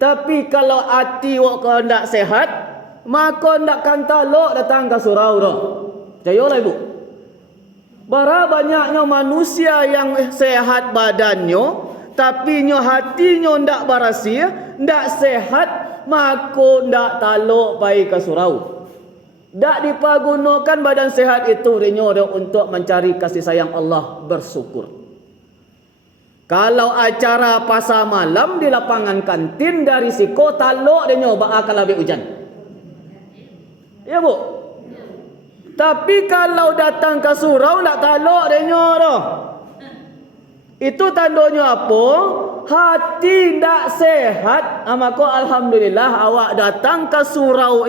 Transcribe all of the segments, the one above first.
Tapi kalau hati awak kau ndak sehat, maka ndakkan talok datang ke surau dah. Percayalah ibu. Bara banyaknya manusia yang sehat badannya, tapi nyo hatinya ndak barasi, ndak sehat, maka ndak talok pai ke surau. Ndak dipagunakan badan sehat itu rinyo untuk mencari kasih sayang Allah, bersyukur. Kalau acara pasar malam di lapangan kantin dari siko talok rinyo bakal lebih hujan. Ya bu. Tapi kalau datang ke surau ndak talok rinyo dah. Itu tandanya apa? Hati ndak sehat. Maka alhamdulillah awak datang ke surau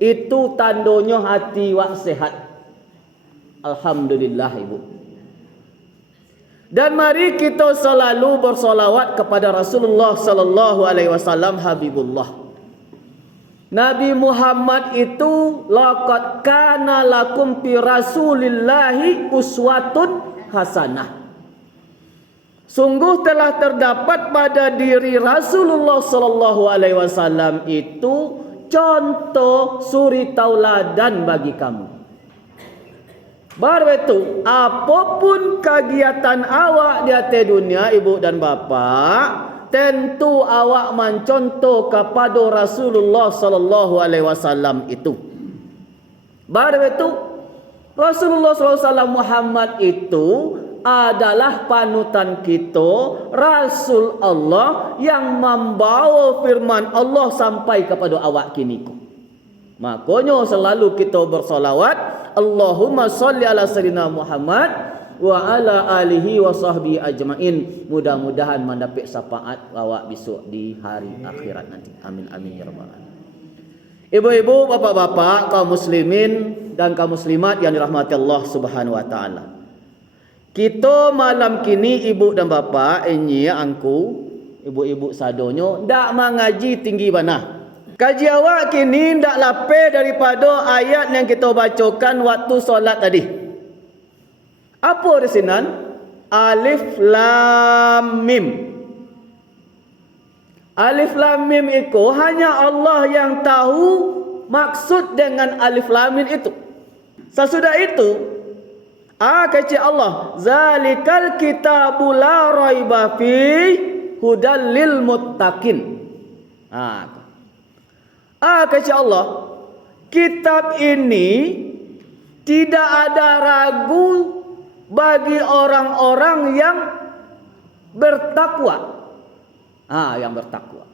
itu tandanya hati wak sehat. Alhamdulillah ibu. Dan mari kita selalu bersolawat kepada Rasulullah sallallahu alaihi wasallam Habibullah. Nabi Muhammad itu laqad kana lakum fi rasulillahi uswatun hasanah. Sungguh telah terdapat pada diri Rasulullah sallallahu alaihi wasallam itu contoh suri tauladan bagi kamu. Baru itu, apapun kegiatan awak di atas dunia, ibu dan bapa, tentu awak mencontoh kepada Rasulullah sallallahu alaihi wasallam itu. Baru itu, Rasulullah sallallahu alaihi wasallam Muhammad itu adalah panutan kita, Rasul Allah yang membawa firman Allah sampai kepada awak kini. Makanya selalu kita bersolawat, Allahumma salli ala sayyidina Muhammad wa ala alihi wa sahbihi ajmain. Mudah-mudahan mendapat syafaat awak besok di hari akhirat nanti. Amin amin ya rabbal alamin. Ibu-ibu, bapak-bapak, kaum muslimin dan kaum muslimat yang dirahmati Allah Subhanahu wa taala. Kita malam kini ibu dan bapa ini angku, ibu-ibu sadonyo ndak mengaji tinggi bana. Kaji awak kini ndak lape daripada ayat yang kita bacakan waktu solat tadi. Apa resinan? Alif Lam Mim. Alif Lam Mim itu hanya Allah yang tahu maksud dengan Alif Lam Mim itu. Sesudah itu, kata Allah, zalikal kitabu la raiba fi hudal lil muttaqin. Kata Allah, kitab ini tidak ada ragu bagi orang-orang yang bertakwa. Yang bertakwa.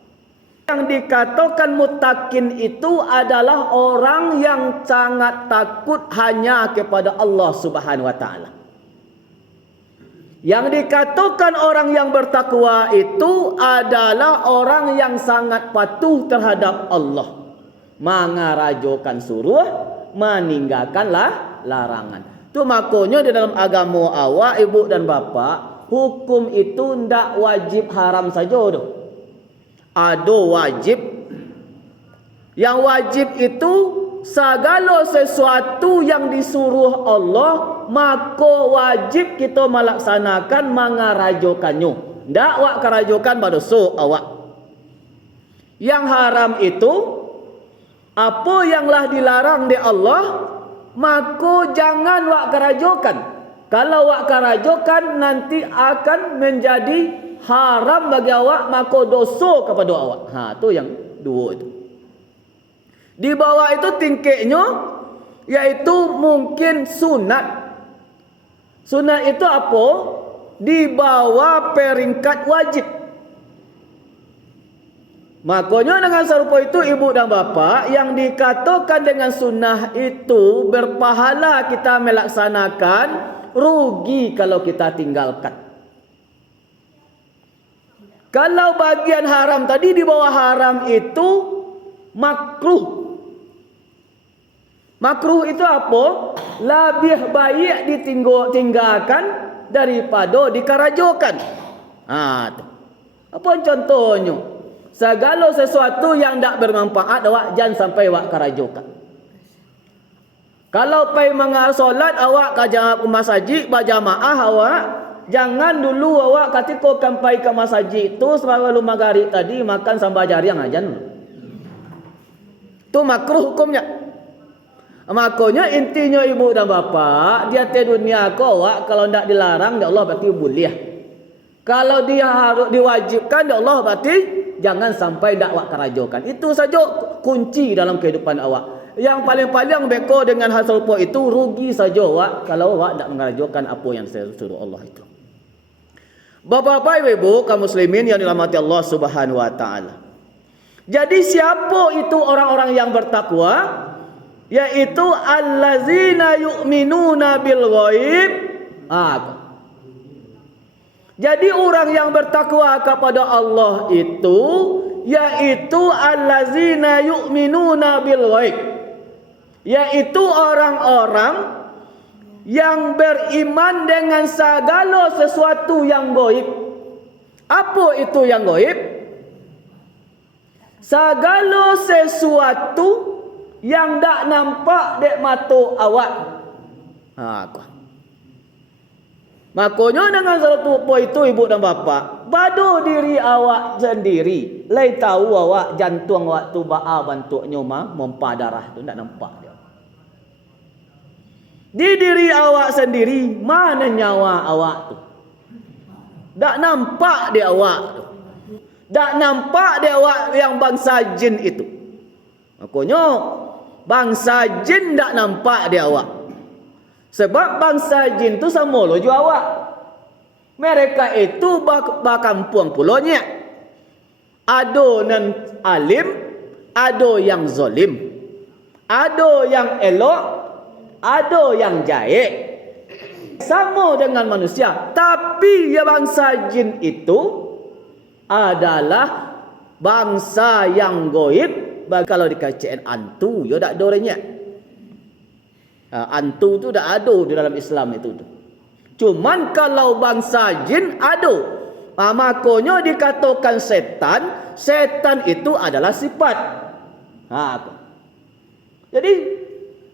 Yang dikatakan muttaqin itu adalah orang yang sangat takut hanya kepada Allah Subhanahu wa taala. Yang dikatakan orang yang bertakwa itu adalah orang yang sangat patuh terhadap Allah. Mengarajokan suruh, meninggalkan larangan. Itu makanya di dalam agama awak, ibu dan bapa, hukum itu ndak wajib haram saja doh. Ada wajib. Yang wajib itu segala sesuatu yang disuruh Allah, maka wajib kita melaksanakan mengarajokannya. Ndak wak karajokan pada awak. Yang haram itu apa yanglah dilarang di Allah, maka jangan wak karajokan. Kalau wak karajokan nanti akan menjadi haram bagi awak, maka dosa kepada awak. Itu yang dua itu. Di bawah itu tingkatnya yaitu mungkin sunat. Sunat itu apa? Di bawah peringkat wajib. Makanya dengan serupa itu ibu dan bapa, yang dikatakan dengan sunnah itu berpahala kita melaksanakan, rugi kalau kita tinggalkan. Kalau bagian haram tadi, di bawah haram itu makruh. Makruh itu apa? Lebih baik ditinggalkan daripada dikarajokan. Apa contohnya? Segala sesuatu yang tak bermanfaat awak jangan sampai awak karajokan. Kalau pai mengal solat awak ke masjid berjamaah awak, Jangan dulu awak ketika kampai ke masjid tu sebelum maghrib tadi makan sambal jariang ajan. Tu makruh hukumnya. Makanya intinya ibu dan bapa, dia te dunia ko awak kalau ndak dilarang ya Allah berarti boleh. Kalau dia harus diwajibkan ya Allah berarti jangan sampai ndak awak kerajokan. Itu saja kunci dalam kehidupan awak. Yang paling-paling beko dengan hal serupa itu rugi saja awak kalau awak ndak mengerajokan apa yang saya suruh Allah itu. Bapak-bapak, ibu-ibu kaum muslimin yang dirahmati Allah Subhanahu wa taala. Jadi siapa itu orang-orang yang bertakwa? Yaitu allazina yu'minuna bil ghaib. Jadi orang yang bertakwa kepada Allah itu yaitu allazina yu'minuna bil ghaib. Yaitu orang-orang yang beriman dengan segala sesuatu yang gaib. Apa itu yang gaib? Segala sesuatu yang tak nampak dek mata awak. Makanya dengan satu apa itu ibu dan bapa, pada diri awak sendiri, lai tahu awak jantung awak tu ba'a bantuk nyoma mempa darah tu tak nampak dia. Di diri awak sendiri mana nyawa awak tu? Tak nampak dia awak tu. Tak nampak dia awak yang bangsa jin itu. Makanya bangsa jin tak nampak dia awak. Sebab bangsa jin tu sama lo juga awak. Mereka itu bakampung pulaunya. Ada nan alim, ada yang zalim. Ada yang elok, ada yang jaik. Sama dengan manusia. Tapi ya bangsa jin itu adalah bangsa yang gaib. Kalau dikacaukan antu, ya tak ada orangnya. Antu tu tak ada di dalam Islam itu. Cuman kalau bangsa jin ada. Makanya dikatakan setan. Setan itu adalah sifat. Jadi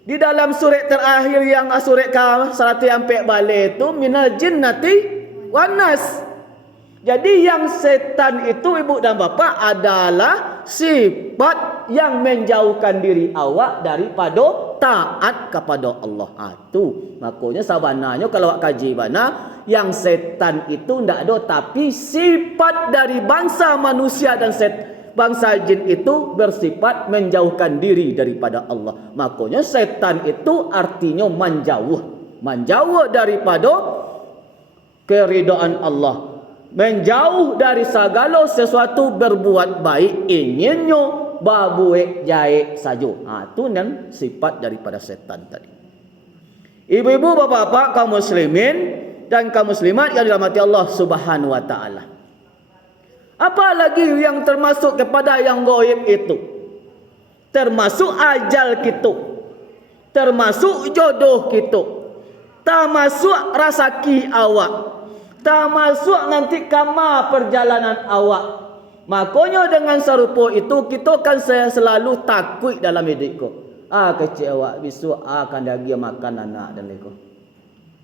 di dalam surat terakhir yang surat ke-1 sampai balik itu minal jinnati wan nas. Jadi yang setan itu ibu dan bapa adalah sifat yang menjauhkan diri awak daripada taat kepada Allah. Tu makanya sabananya kalau awak kaji bana yang setan itu ndak ada, tapi sifat dari bangsa manusia dan bangsa jin itu bersifat menjauhkan diri daripada Allah. Makanya setan itu artinya menjauh daripada keridaan Allah. Menjauh dari segala sesuatu berbuat baik, inginnya babuek jaik saja. Itu dan sifat daripada setan tadi. Ibu-ibu, bapak-bapak, kaum muslimin dan kaum muslimat yang dirahmati Allah Subhanahu wa taala. Apa lagi yang termasuk kepada yang gaib itu? Termasuk ajal kita, termasuk jodoh kita, termasuk rezeki awak, termasuk nanti kama perjalanan awak. Makanya dengan serupa itu kita kan selalu takut dalam hidup. Kecil awak besok akan dagi makan anak dan leko.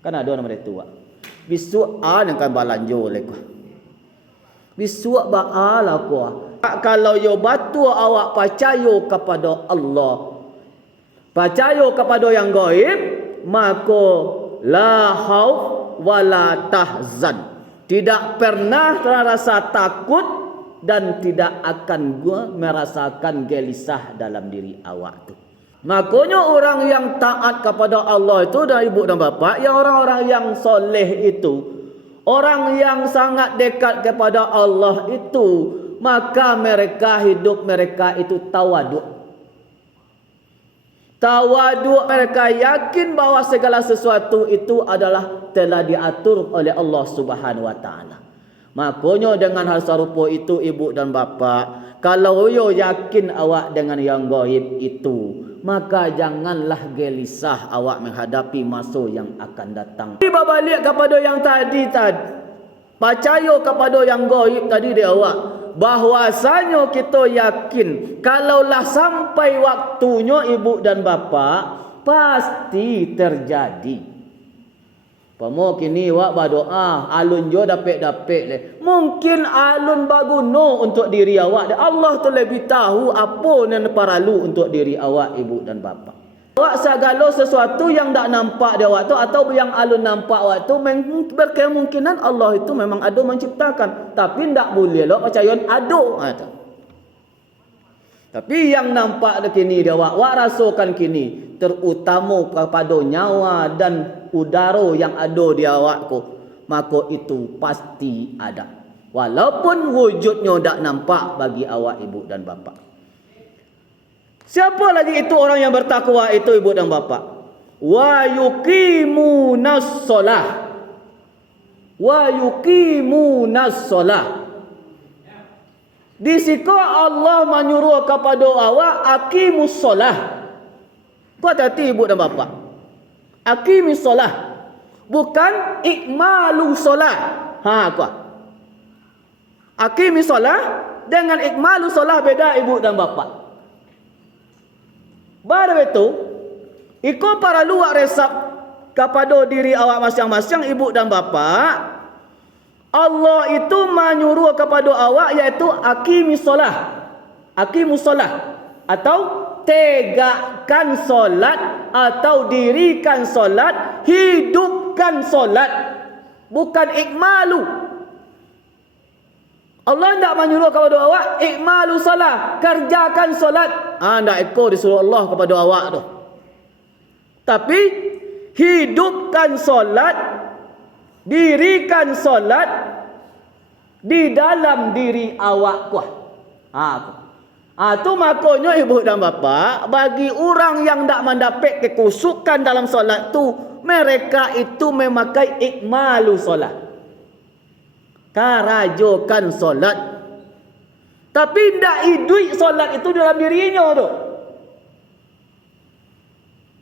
Kan ada nama dia tua. Besok nak balanjo leko. Besok baal aku. Kalau yo batu awak percaya kepada Allah, percaya kepada yang gaib, maka la khauf wala tahzan. Tidak pernah terasa takut dan tidak akan merasakan gelisah dalam diri awak tu. Makanya orang yang taat kepada Allah itu dan ibu dan bapa, yang orang-orang yang soleh itu, orang yang sangat dekat kepada Allah itu, maka mereka hidup mereka itu tawaduk. Tawaduk, mereka yakin bahwa segala sesuatu itu adalah telah diatur oleh Allah Subhanahu wa taala. Makanya dengan hal serupa itu ibu dan bapa, kalau yo yakin awak dengan yang gaib itu, maka janganlah gelisah awak menghadapi masa yang akan datang. Tiba balik kepada yang tadi, percaya kepada yang gaib tadi dia awak. Bahwasanya kita yakin kalaulah sampai waktunya ibu dan bapa pasti terjadi. Pamo kini wak berdoa, alun jo dapet-dapet le. Mungkin alun baguno untuk diri awak. Dan Allah tu lebih tahu apa yang perlu untuk diri awak, ibu dan bapa. Awak segala sesuatu yang tak nampak dia awak tu atau yang alun nampak awak tu berkemungkinan Allah itu memang ada menciptakan. Tapi tak boleh lah percaya ada. Tapi yang nampak kini dia awak rasakan kini, terutama kepada nyawa dan udara yang ada di awakku, maka itu pasti ada. Walaupun wujudnya tak nampak bagi awak ibu dan bapa. Siapa lagi itu orang yang bertakwa itu ibu dan bapa? Wa yuqimunas shalah. Wa yuqimunas shalah. Di situ Allah menyuruh kepada awak aqimus shalah. Kau hati ibu dan bapa. Aqimis shalah. Bukan ikmalu shalah. Kau. Aqimis shalah dengan ikmalu shalah beda ibu dan bapa. Baru itu, iko para luak resap kepada diri awak masing-masing ibu dan bapa. Allah itu menyuruh kepada awak iaitu aqimis shalah. Aqimus shalah atau tegakkan solat atau dirikan solat, hidupkan solat, bukan ikmalu. Allah tidak menyuruh kepada awak ikmalu salah, kerjakan solat. Tidak ikut disuruh Allah kepada awak tu. Tapi hidupkan solat, dirikan solat di dalam diri awak kuah. Itu makanya ibu dan bapa, bagi orang yang tak mendapat kekusukan dalam solat tu, mereka itu memakai ikmalu solat. Karajokan solat. Tapi tidak hidup solat itu dalam dirinya tu.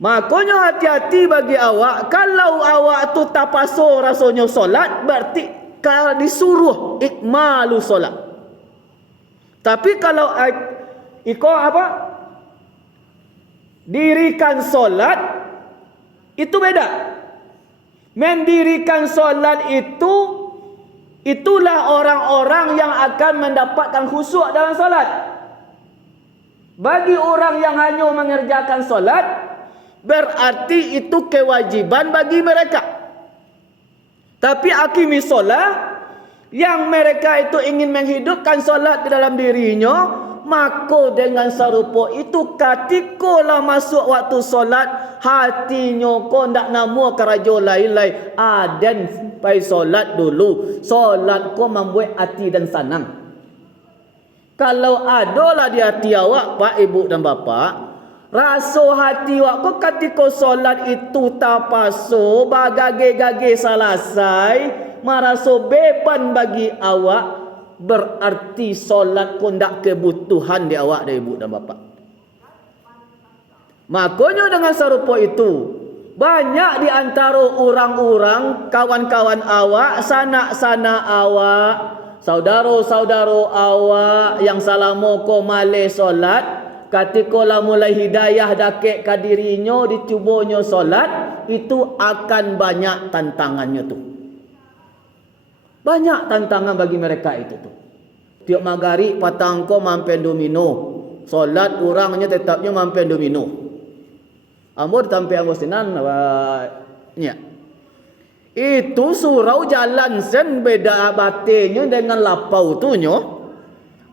Makanya hati-hati bagi awak. Kalau awak tu tapaso rasanya solat, berarti disuruh ikmalu solat. Tapi kalau dirikan solat, itu beda. Mendirikan solat itu, itulah orang-orang yang akan mendapatkan khusyuk dalam solat. Bagi orang yang hanya mengerjakan solat, berarti itu kewajiban bagi mereka. Tapi aqimis solat, yang mereka itu ingin menghidupkan solat di dalam dirinya, maka dengan serupa itu katikolah masuk waktu solat, hatinya kau tak nama keraja lain-lain. Dan pai solat dulu. Solat kau membuat hati dan senang. Kalau adalah di hati awak, pak, ibu dan bapa, rasa hati awak kau ketika solat itu tapaso, bagage-gage salasai, merasa beban bagi awak, berarti solat kau tak kebutuhan di awak dari ibu dan bapa. Makanya dengan serupa itu, banyak di antara orang-orang, kawan-kawan awak, sanak-sanak awak, saudara-saudara awak yang selama kau malai solat, ketika lah mulai hidayah dakik ke dirinya, dicubanya solat, itu akan banyak tantangannya tu. Banyak tantangan bagi mereka itu tu. Tiap maghrib patang kau mampir domino. Solat orangnya tetapnya mampir domino. Amor sampai amosinan nya. Itu surau jalan sen beda batinnya dengan lapau tu nyo.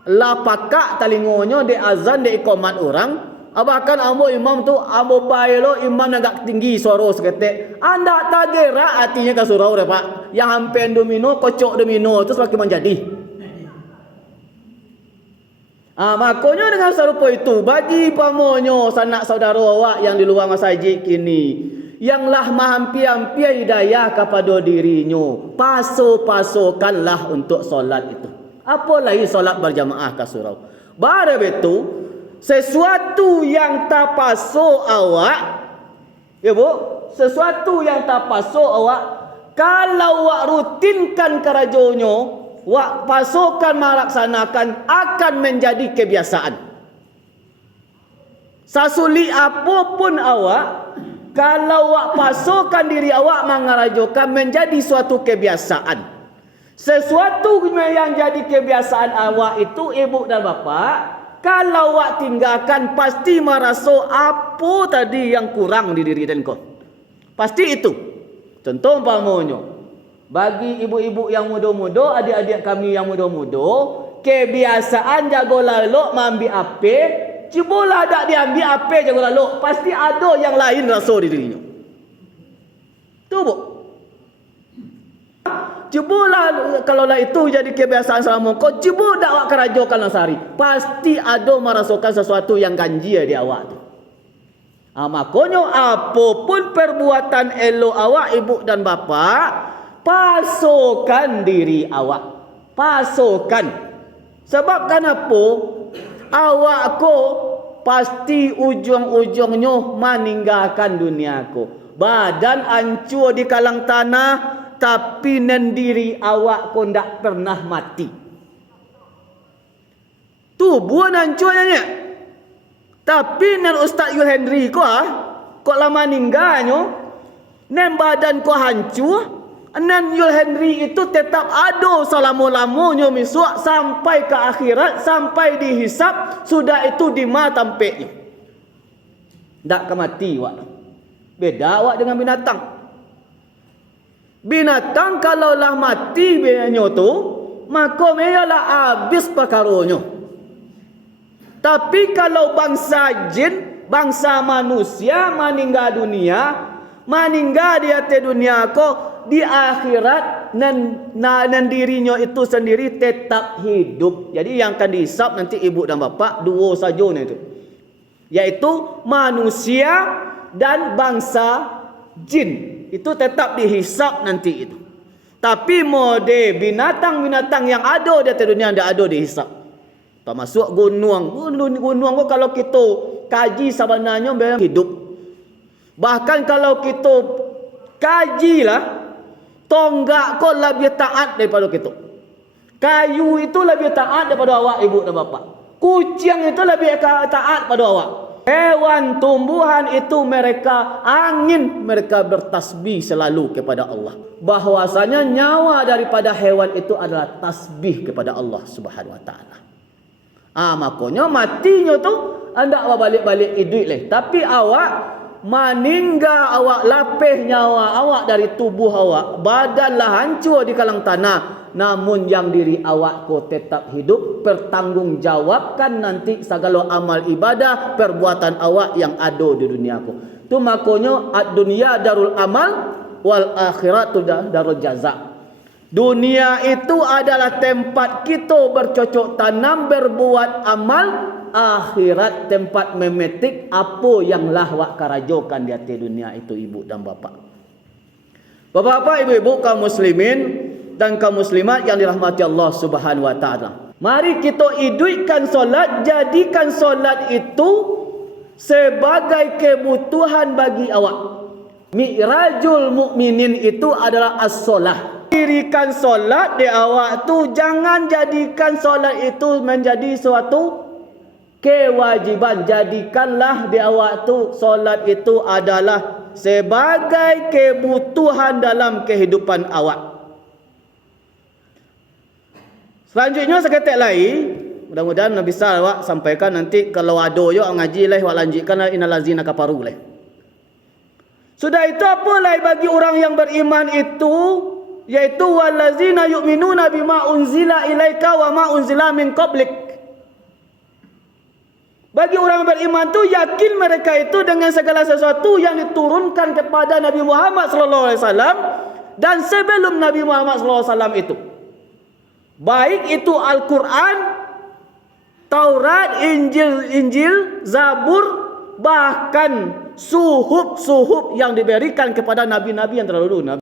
Lapakak talingonyo de azan de ikomat orang. Bahkan ambo imam tu ambo bailo imam agak tinggi suara seketik. Anda tak gerak hatinya ke surau dah pak. Yang hampir domino kocok domino tu semakin menjadi. Makanya dengan serupa itu, bagi pamonyo sanak saudara awak yang di luar masjid kini, yanglah mahampir-hampir hidayah kepada dirinya, paso-pasokanlah untuk solat itu. Apalagi solat berjamaah ke surau. Baru itu, sesuatu yang tak paso awak, ya bu, sesuatu yang tak paso awak, kalau awak rutinkan kerajonyo, wak pasukan melaksanakan akan menjadi kebiasaan. Sasulit apapun awak, kalau awak pasokan diri awak mengarajokan menjadi suatu kebiasaan. Sesuatu yang jadi kebiasaan awak itu ibu dan bapa, kalau awak tinggalkan pasti merasa apa tadi yang kurang di diri dan kau. Pasti itu. Contoh umpamanya, bagi ibu-ibu yang muda-muda, adik-adik kami yang muda-muda, kebiasaan jago lalok mengambil ape, cubalah tak diambil ape jago lalok, pasti ada yang lain rasa di dirinya. Tu bu. Cubalah kalau lah itu jadi kebiasaan selama kau, cuba tak awak kerajokan sehari, pasti ada merasakan sesuatu yang ganjil di awak tu. Makanya apapun perbuatan elok awak ibu dan bapa, pasokan diri awak. Pasokan. Sebab kenapa? Awak ko pasti ujung-ujungnya meninggalkan dunia ko. Badan hancur di kalang tanah, tapi diri awak ko ndak pernah mati. Tubuh hancurnya ni. Tapi nan Ustaz Yul Henry ko kok lama ninggalnya, nan badan ko hancur, nan Yul Henry itu tetap ada selama-lamanya misuk sampai ke akhirat, sampai dihisap, sudah itu di matampeknya. Tak ke mati wak. Beda wak dengan binatang. Binatang kalaulah mati benyo tu, maka meyalah habis perkaronya. Tapi kalau bangsa jin, bangsa manusia meninggal dunia, meninggal di atas dunia ko, di akhirat nan dirinya itu sendiri tetap hidup. Jadi yang akan dihisap nanti ibu dan bapa dua saja itu, yaitu manusia dan bangsa jin. Itu tetap dihisap nanti itu. Tapi mode binatang-binatang yang ada di atas dunia tidak ada dihisap. Termasuk gunung. Gunung ko kalau kita kaji sebenarnya memang hidup. Bahkan kalau kita kaji lah, tonggak ko lebih taat daripada kita. Kayu itu lebih taat daripada awak ibu dan bapa. Kucing itu lebih taat pada awak. Hewan, tumbuhan itu mereka angin, mereka bertasbih selalu kepada Allah. Bahwasanya nyawa daripada hewan itu adalah tasbih kepada Allah Subhanahu wa taala. Makanya matinya tu anda awak balik-balik hidup leh. Tapi awak meninggal, awak lapih nyawa awak dari tubuh awak, badanlah hancur di kalang tanah, namun yang diri awak ko tetap hidup, pertanggungjawabkan nanti segala amal ibadah perbuatan awak yang ada di dunia ko. Tu makanya ad-dunya darul amal wal akhiratu darul jaza. Dunia itu adalah tempat kita bercocok tanam, berbuat amal. Akhirat tempat memetik apa yang lah wak karajokan di atas dunia itu ibu dan bapa. Bapak-bapak, ibu-ibu, kaum muslimin dan kaum muslimat yang dirahmati Allah Subhanahu wa taala. Mari kita hidupkan solat, jadikan solat itu sebagai kebutuhan bagi awak. Mi'rajul mukminin itu adalah as-solah. Dirikan solat di awak tu, jangan jadikan solat itu menjadi suatu kewajiban. Jadikanlah di awak tu solat itu adalah sebagai kebutuhan dalam kehidupan awak. Selanjutnya seketik lain, mudah-mudahan bisa awak sampaikan nanti kalau ada yo ngaji leh awak lanjutkan innallazina kafaru leh. Sudah itu apa lagi bagi orang yang beriman itu, yaitu wallazina yu'minuna bima unzila ilaika wa ma unzila min qablik. Bagi orang beriman tu yakin mereka itu dengan segala sesuatu yang diturunkan kepada Nabi Muhammad sallallahu alaihi wasallam dan sebelum Nabi Muhammad sallallahu alaihi wasallam itu. Baik itu Al-Quran, Taurat, Injil, Zabur, bahkan suhuf-suhuf yang diberikan kepada nabi-nabi yang terdahulu.